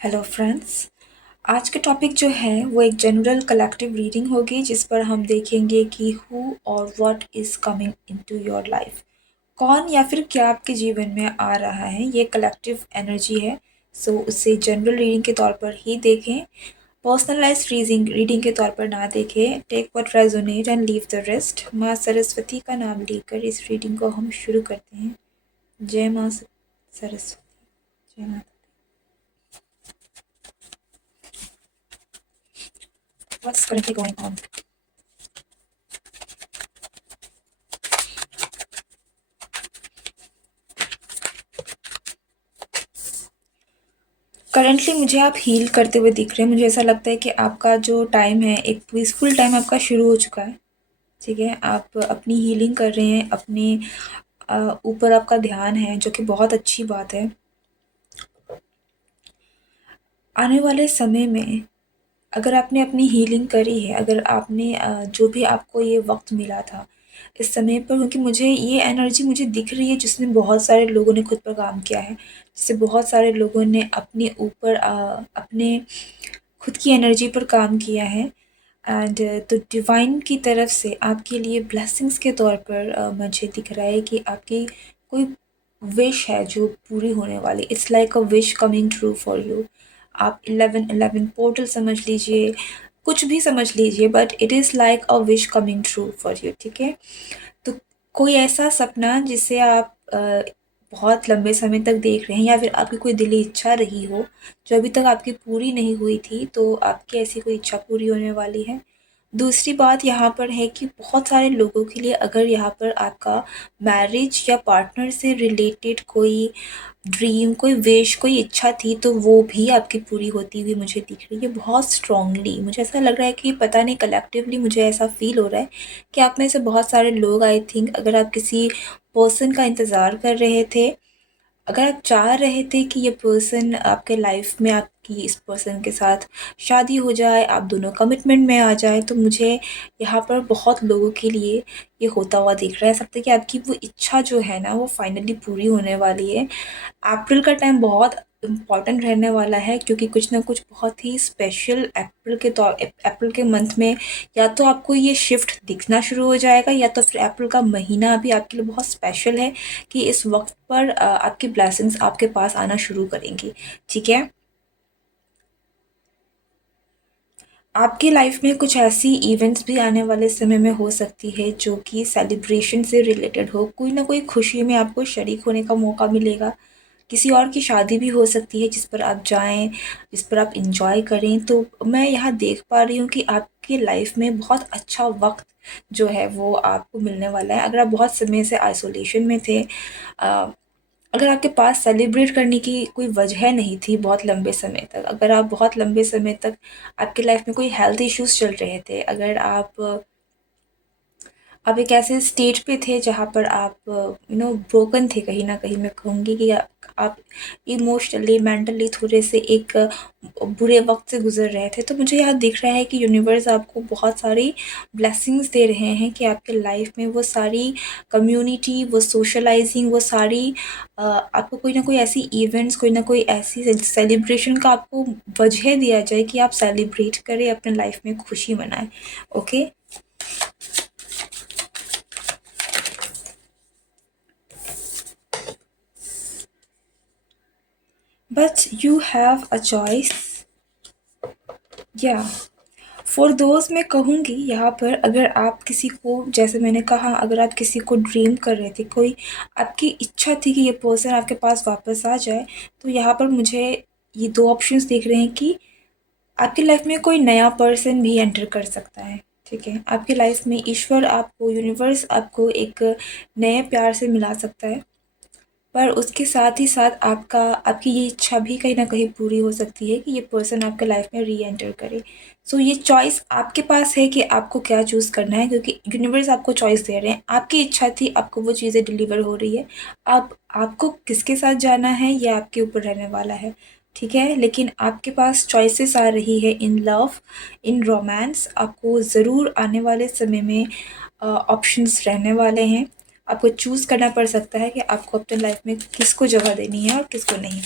Hello friends. आज का topic जो है वो एक जनरल कलेक्टिव रीडिंग होगी जिस पर हम देखेंगे कि हु और what is coming into your life. कौन या फिर क्या आपके जीवन में आ रहा है, ये कलेक्टिव एनर्जी है। सो उसे जनरल रीडिंग के तौर पर ही देखें, पर्सनलाइज्ड रीडिंग रीडिंग के तौर पर ना देखें। Take what resonate and leave the rest. माँ सरस्वती का नाम लेकर इस रीडिंग को हम शुरू करते हैं। जय माँ सरस्वती, जय माता। What's currently going on? Currently मुझे आप हील करते हुए दिख रहे हैं। मुझे ऐसा लगता है कि आपका जो टाइम है, एक पीसफुल टाइम आपका शुरू हो चुका है। ठीक है, आप अपनी हीलिंग कर रहे हैं, अपने ऊपर आपका ध्यान है, जो कि बहुत अच्छी बात है। आने वाले समय में अगर आपने अपनी हीलिंग करी है, अगर आपने जो भी आपको ये वक्त मिला था इस समय पर, क्योंकि मुझे ये एनर्जी मुझे दिख रही है जिसमें बहुत सारे लोगों ने खुद पर काम किया है, जिससे बहुत सारे लोगों ने अपने ऊपर अपने खुद की एनर्जी पर काम किया है। एंड तो डिवाइन की तरफ से आपके लिए ब्लेसिंग्स के तौर पर मुझे दिख रहा है कि आपकी कोई विश है जो पूरी होने वाली। It's like a wish coming true for you. आप 1111 पोर्टल समझ लीजिए, कुछ भी समझ लीजिए, but it is like a wish coming true for you. ठीक है, तो कोई ऐसा सपना जिसे आप बहुत लंबे समय तक देख रहे हैं, या फिर आपकी कोई दिली इच्छा रही हो जो अभी तक आपकी पूरी नहीं हुई थी, तो आपकी ऐसी कोई इच्छा पूरी होने वाली है। दूसरी बात यहाँ पर है कि बहुत सारे लोगों के लिए अगर यहाँ पर आपका मैरिज या पार्टनर से रिलेटेड कोई ड्रीम, कोई विश, कोई इच्छा थी, तो वो भी आपकी पूरी होती हुई मुझे दिख रही है बहुत स्ट्रांगली। मुझे ऐसा लग रहा है कि पता नहीं, कलेक्टिवली मुझे ऐसा फ़ील हो रहा है कि आप में से बहुत सारे लोग, आई थिंक, अगर आप किसी पर्सन का इंतज़ार कर रहे थे, अगर आप चाह रहे थे कि ये पर्सन आपके लाइफ में, आपकी इस पर्सन के साथ शादी हो जाए, आप दोनों कमिटमेंट में आ जाए, तो मुझे यहाँ पर बहुत लोगों के लिए ये होता हुआ दिख रहा है। सकता है कि आपकी वो इच्छा जो है ना, वो फाइनली पूरी होने वाली है। अप्रैल का टाइम बहुत इम्पॉर्टेंट रहने वाला है, क्योंकि कुछ ना कुछ बहुत ही स्पेशल अप्रैल के मंथ में या तो आपको ये शिफ्ट दिखना शुरू हो जाएगा, या तो फिर अप्रैल का महीना भी आपके लिए बहुत स्पेशल है कि इस वक्त पर आपकी ब्लेसिंग्स आपके पास आना शुरू करेंगी। ठीक है, आपकी लाइफ में कुछ ऐसी इवेंट्स भी आने वाले समय में हो सकती है जो कि सेलिब्रेशन से रिलेटेड हो। कोई ना कोई खुशी में आपको शरीक होने का मौका मिलेगा। किसी और की शादी भी हो सकती है जिस पर आप जाएं, जिस पर आप इंजॉय करें। तो मैं यहाँ देख पा रही हूँ कि आपकी लाइफ में बहुत अच्छा वक्त जो है वो आपको मिलने वाला है। अगर आप बहुत समय से आइसोलेशन में थे, अगर आपके पास सेलिब्रेट करने की कोई वजह नहीं थी बहुत लंबे समय तक, अगर आप बहुत लंबे समय तक आपकी लाइफ में कोई हेल्थ इश्यूज चल रहे थे, अगर आप एक ऐसे स्टेज पे थे जहाँ पर आप ब्रोकन थे, कहीं ना कहीं मैं कहूँगी कि आप इमोशनली, मेंटली थोड़े से एक बुरे वक्त से गुजर रहे थे, तो मुझे यहाँ दिख रहा है कि यूनिवर्स आपको बहुत सारी ब्लेसिंग्स दे रहे हैं कि आपके लाइफ में वो सारी कम्युनिटी, वो सोशलाइजिंग, वो सारी आपको कोई ना कोई ऐसी इवेंट्स, कोई ना कोई ऐसी सेलिब्रेशन का आपको वजह दिया जाए कि आप सेलिब्रेट करें, अपने लाइफ में खुशी मनाएं। Okay, but you have a choice. या फॉर दोज मैं कहूँगी यहाँ पर, अगर आप किसी को, जैसे मैंने कहा, अगर आप किसी को ड्रीम कर रहे थे, कोई आपकी इच्छा थी कि ये पर्सन आपके पास वापस आ जाए, तो यहाँ पर मुझे ये दो ऑप्शंस दिख रहे हैं कि आपकी लाइफ में कोई नया पर्सन भी एंटर कर सकता है। ठीक है, आपकी लाइफ में ईश्वर आपको, यूनिवर्स आपको एक नए प्यार से मिला सकता है, पर उसके साथ ही साथ आपकी ये इच्छा भी कहीं न कहीं पूरी हो सकती है कि ये पर्सन आपके लाइफ में री-एंटर करे। सो ये चॉइस आपके पास है कि आपको क्या चूज़ करना है, क्योंकि यूनिवर्स आपको चॉइस दे रहे हैं। आपकी इच्छा थी, आपको वो चीज़ें डिलीवर हो रही है। अब आपको किसके साथ जाना है, ये आपके ऊपर रहने वाला है। ठीक है? लेकिन आपके पास चॉइसेस आ रही है इन लव, इन रोमांस। आपको ज़रूर आने वाले समय में ऑप्शंस रहने वाले हैं। आपको चूज़ करना पड़ सकता है कि आपको अपने लाइफ में किसको जगह देनी है और किसको नहीं।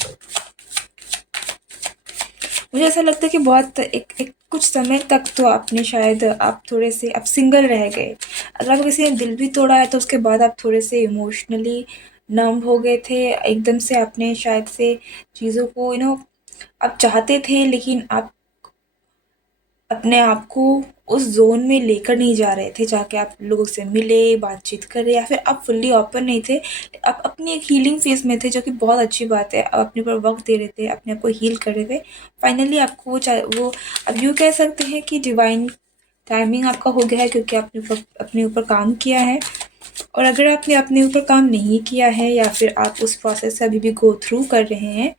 मुझे ऐसा लगता है कि बहुत एक एक कुछ समय तक तो आपने शायद आप थोड़े से आप सिंगल रह गए। अगर आपको किसी ने दिल भी तोड़ा है तो उसके बाद आप थोड़े से इमोशनली नम हो गए थे। एकदम से आपने शायद से चीज़ों को आप चाहते थे, लेकिन आप अपने आप को उस ज़ोन में लेकर नहीं जा रहे थे, जाके आप लोगों से मिले, बातचीत करे, या फिर आप फुल्ली ओपन नहीं थे। आप अपनी एक हीलिंग फ़ेज़ में थे, जो कि बहुत अच्छी बात है। आप अपने ऊपर वक़्त दे रहे थे, अपने आप को हील कर रहे थे। फाइनली आपको वो अब यूँ कह सकते हैं कि डिवाइन टाइमिंग आपका हो गया है, क्योंकि आपने अपने ऊपर काम किया है। और अगर आपने अपने ऊपर काम नहीं किया है, या फिर आप उस प्रोसेस से अभी भी गो थ्रू कर रहे हैं,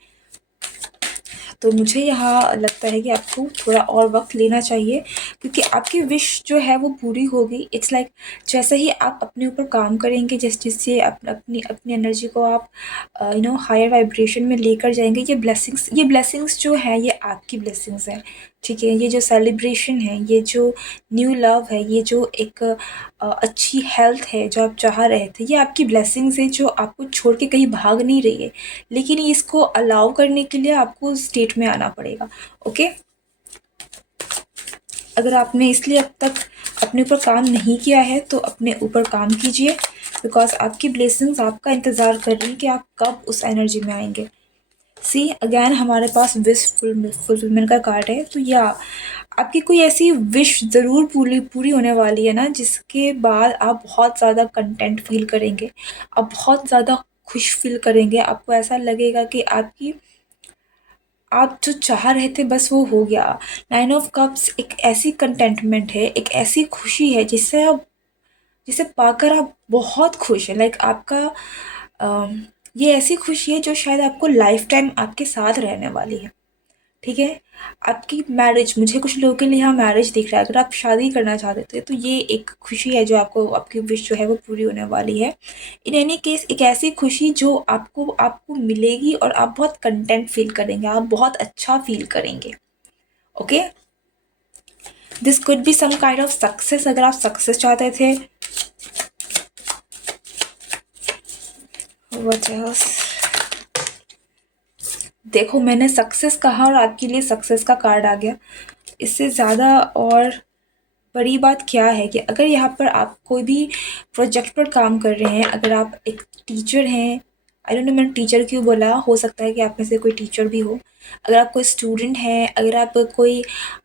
तो मुझे यहाँ लगता है कि आपको थोड़ा और वक़्त लेना चाहिए, क्योंकि आपकी विश जो है वो पूरी होगी। इट्स लाइक जैसे ही आप अपने ऊपर काम करेंगे, जिससे अपनी अपनी एनर्जी को आप हायर वाइब्रेशन में लेकर जाएँगे, ये ब्लेसिंग्स जो है ये आपकी ब्लेसिंग्स हैं, ठीक है? ये जो सेलिब्रेशन है, ये जो न्यू लव है, ये जो एक अच्छी हेल्थ है जो आप चाह रहे थे, ये आपकी ब्लेसिंग्स है जो आपको छोड़ के कहीं भाग नहीं रही है। लेकिन इसको अलाउ करने के लिए आपको उस स्टेट में आना पड़ेगा। ओके, अगर आपने इसलिए अब तक अपने ऊपर काम नहीं किया है तो अपने ऊपर काम कीजिए, बिकॉज आपकी ब्लेसिंग्स आपका इंतज़ार कर रही हैं कि आप कब उस एनर्जी में आएंगे। सी अगैन हमारे पास विश फुलफिलमेंट का कार्ड है, तो या आपकी कोई ऐसी विश ज़रूर पूरी पूरी होने वाली है ना, जिसके बाद आप बहुत ज़्यादा कंटेंट फील करेंगे, आप बहुत ज़्यादा खुश फील करेंगे। आपको ऐसा लगेगा कि आप जो चाह रहे थे बस वो हो गया। 9 ऑफ कप्स एक ऐसी कंटेंटमेंट है, एक ऐसी खुशी है जिसे पाकर आप बहुत खुश हैं। लाइक आपका अम, ये ऐसी खुशी है जो शायद आपको लाइफ टाइम आपके साथ रहने वाली है, ठीक है? आपकी मैरिज, मुझे कुछ लोगों के लिए यहाँ मैरिज दिख रहा है। अगर आप शादी करना चाहते थे तो ये एक खुशी है जो आपको, आपकी विश जो है वो पूरी होने वाली है। इन एनी केस एक ऐसी खुशी जो आपको आपको मिलेगी और आप बहुत कंटेंट फ़ील करेंगे, आप बहुत अच्छा फ़ील करेंगे। Okay? This could be some kind of success, अगर आप सक्सेस चाहते थे। What else? देखो, मैंने सक्सेस कहा और आपके लिए सक्सेस का कार्ड आ गया। इससे ज़्यादा और बड़ी बात क्या है कि अगर यहाँ पर आप कोई भी प्रोजेक्ट पर काम कर रहे हैं, अगर आप एक टीचर हैं, आई डोंट नो मैंने टीचर क्यों बोला, हो सकता है कि आप में से कोई टीचर भी हो। अगर आप कोई स्टूडेंट हैं, अगर आप कोई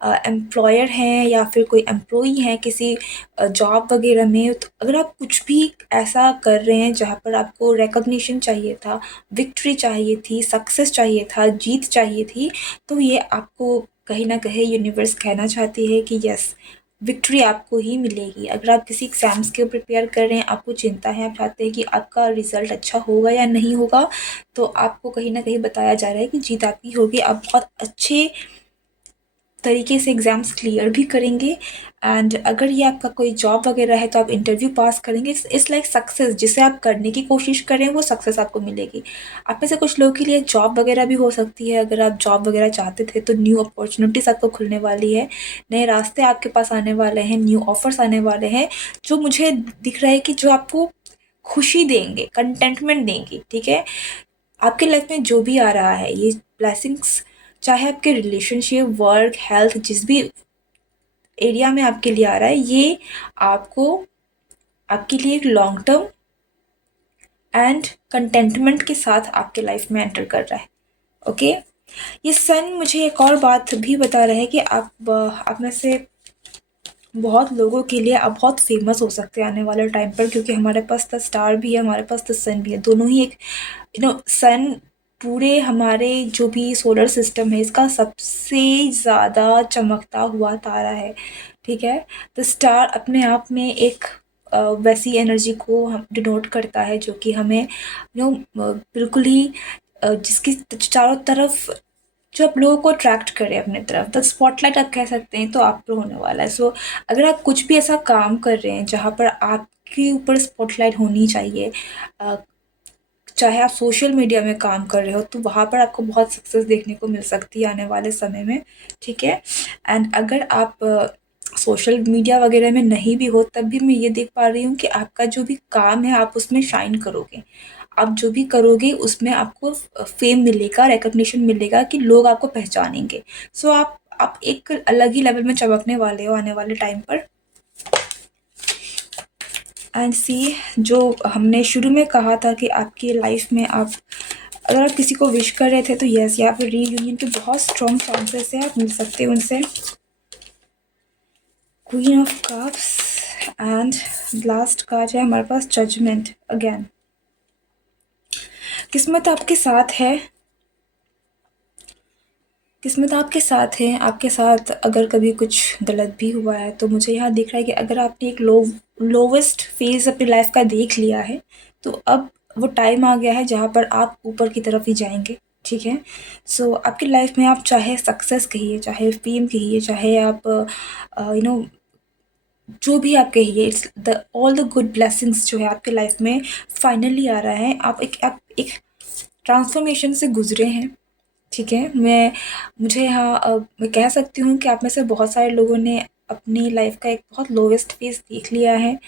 एम्प्लॉयर हैं, या फिर कोई एम्प्लॉई हैं किसी जॉब वगैरह में, तो अगर आप कुछ भी ऐसा कर रहे हैं जहाँ पर आपको रिकॉग्निशन चाहिए था, विक्ट्री चाहिए थी, सक्सेस चाहिए था, जीत चाहिए थी, तो ये आपको कहीं न कहीं यूनिवर्स कहना चाहती है कि यस, विक्ट्री आपको ही मिलेगी। अगर आप किसी एग्ज़ाम्स के प्रिपेयर कर रहे हैं, आपको चिंता है, आप चाहते हैं कि आपका रिज़ल्ट अच्छा होगा या नहीं होगा, तो आपको कहीं न कहीं बताया जा रहा है कि जीत आपकी होगी। आप बहुत अच्छे तरीके से एग्ज़ाम्स क्लियर भी करेंगे। एंड अगर ये आपका कोई जॉब वगैरह है तो आप इंटरव्यू पास करेंगे। इट्स लाइक सक्सेस, जिसे आप करने की कोशिश कर रहे हैं वो सक्सेस आपको मिलेगी। आप में से कुछ लोगों के लिए जॉब वगैरह भी हो सकती है। अगर आप जॉब वगैरह चाहते थे तो न्यू अपॉर्चुनिटीज़ आपको खुलने वाली है, नए रास्ते आपके पास आने वाले हैं, न्यू ऑफ़र्स आने वाले हैं, जो मुझे दिख रहा है कि जो आपको खुशी देंगे, कंटेंटमेंट देंगी, ठीक है? आपके लाइफ में जो भी आ रहा है, ये ब्लेसिंग्स, चाहे आपके रिलेशनशिप, वर्क, हेल्थ, जिस भी एरिया में आपके लिए आ रहा है, ये आपको, आपके लिए एक लॉन्ग टर्म एंड कंटेंटमेंट के साथ आपके लाइफ में एंटर कर रहा है। ओके, ये सन मुझे एक और बात भी बता रहा है कि आप में से बहुत लोगों के लिए आप बहुत फेमस हो सकते हैं आने वाले टाइम पर, क्योंकि हमारे पास द स्टार भी है, हमारे पास द सन भी है, दोनों ही एक सन पूरे हमारे जो भी सोलर सिस्टम है इसका सबसे ज़्यादा चमकता हुआ तारा है, ठीक है? द स्टार अपने आप में एक वैसी एनर्जी को हम डिनोट करता है जो कि हमें बिल्कुल ही जिसकी चारों तरफ, जो आप लोगों को अट्रैक्ट करे अपनी तरफ, द स्पॉटलाइट आप कह सकते हैं, तो आप पे होने वाला है। सो अगर आप कुछ भी ऐसा काम कर रहे हैं जहाँ पर आपके ऊपर स्पॉटलाइट होनी चाहिए, अ, चाहे आप सोशल मीडिया में काम कर रहे हो, तो वहाँ पर आपको बहुत सक्सेस देखने को मिल सकती है आने वाले समय में, ठीक है? एंड अगर आप सोशल मीडिया वगैरह में नहीं भी हो, तब भी मैं ये देख पा रही हूँ कि आपका जो भी काम है आप उसमें शाइन करोगे। आप जो भी करोगे उसमें आपको फ़ेम मिलेगा, रिकॉग्निशन मिलेगा कि लोग आपको पहचानेंगे। सो आप एक अलग ही लेवल में चमकने वाले हो आने वाले टाइम पर। एंड सी, जो हमने शुरू में कहा था कि आपकी लाइफ में आप अगर आप किसी को विश कर रहे थे तो यस, यहाँ पे रीयूनियन के बहुत स्ट्रॉन्ग चांसेस है, आप मिल सकते हो उनसे। Queen of cups and last card है हमारे पास जजमेंट अगेन। किस्मत आपके साथ है, किस्मत आपके साथ है। आपके साथ अगर कभी कुछ गलत भी हुआ है तो मुझे यहाँ दिख रहा है कि अगर आपने एक लोवेस्ट फेज़ अपनी लाइफ का देख लिया है तो अब वो टाइम आ गया है जहाँ पर आप ऊपर की तरफ ही जाएँगे, ठीक है? सो आपकी लाइफ में आप चाहे सक्सेस कहिए, चाहे फ़ेम कहिए, चाहे आप यू नो जो भी आप कहिए, it's the all the good blessings जो है आपके लाइफ में फाइनली आ रहा है। आप एक ट्रांसफॉर्मेशन से गुज़रे हैं, ठीक है? मुझे यहाँ मैं कह सकती हूँ कि आप में से बहुत सारे लोगों ने अपनी लाइफ का एक बहुत लोवेस्ट फेज़ देख लिया है।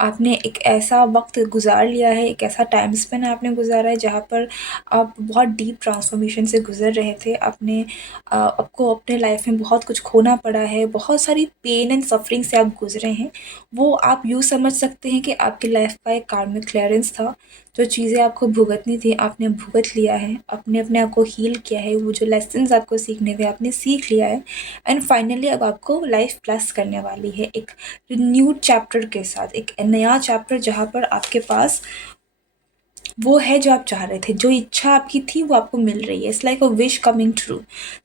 आपने एक ऐसा वक़्त गुज़ार लिया है, एक ऐसा टाइम स्पेन आपने गुज़ारा है जहाँ पर आप बहुत डीप ट्रांसफॉर्मेशन से गुज़र रहे थे। आपको अपने लाइफ में बहुत कुछ खोना पड़ा है, बहुत सारी पेन एंड सफ़रिंग से आप गुज़रे हैं। वो आप यूँ समझ सकते हैं कि आपकी लाइफ का एक कार्मिक क्लीयरेंस था। जो चीज़ें आपको भुगतनी थी आपने भुगत लिया है, आपने अपने आप को हील किया है, वो जो लेसन्स आपको सीखने थे आपने सीख लिया है। एंड फाइनली अब आपको लाइफ ब्लेस करने वाली है एक रिन्यूड चैप्टर के साथ, एक नया चैप्टर जहाँ पर आपके पास वो है जो आप चाह रहे थे, जो इच्छा आपकी थी वो आपको मिल रही है। It's like a wish coming true.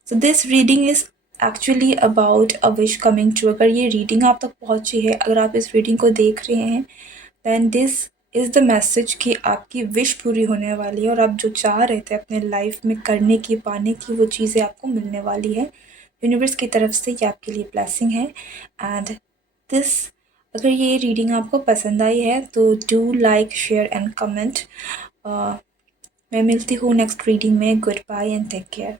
So this reading is actually about a wish coming true. अगर ये रीडिंग आप तक पहुँची है, अगर आप इस रीडिंग को देख रहे हैं, then this is the message कि आपकी विश पूरी होने वाली है और आप जो चाह रहे थे अपने लाइफ में करने की, पाने की, वो चीज़ें आपको मिलने वाली है। यूनिवर्स की तरफ से ये आपके लिए ब्लेसिंग है। एंड दिस, अगर ये रीडिंग आपको पसंद आई है तो do like, share and comment. मैं मिलती हूँ नेक्स्ट रीडिंग में। Good bye and take care.